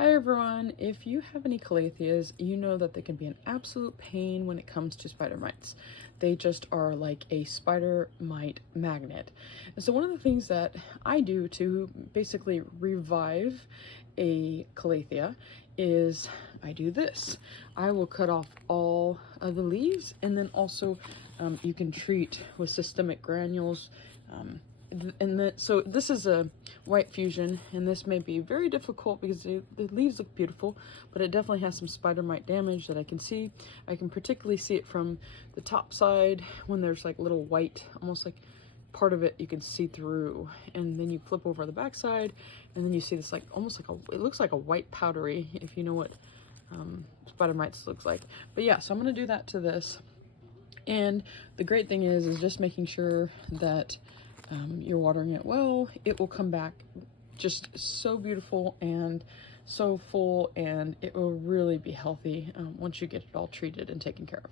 Hi everyone, if you have any Calatheas, you know that they can be an absolute pain when it comes to spider mites. They just are like a spider mite magnet. And so one of the things that I do to basically revive a Calathea is I do this. I will cut off all of the leaves, and then also you can treat with systemic granules. So this is a white fusion, and this may be very difficult because the leaves look beautiful, but it definitely has some spider mite damage that I can see. I can particularly see it from the top side when there's like little white, almost like part of it you can see through, and then you flip over the back side, and then you see this like almost like it looks like a white powdery, if you know what spider mites looks like. But yeah, so I'm going to do that to this. And the great thing is just making sure that you're watering it well. It will come back just so beautiful and so full, and it will really be healthy once you get it all treated and taken care of.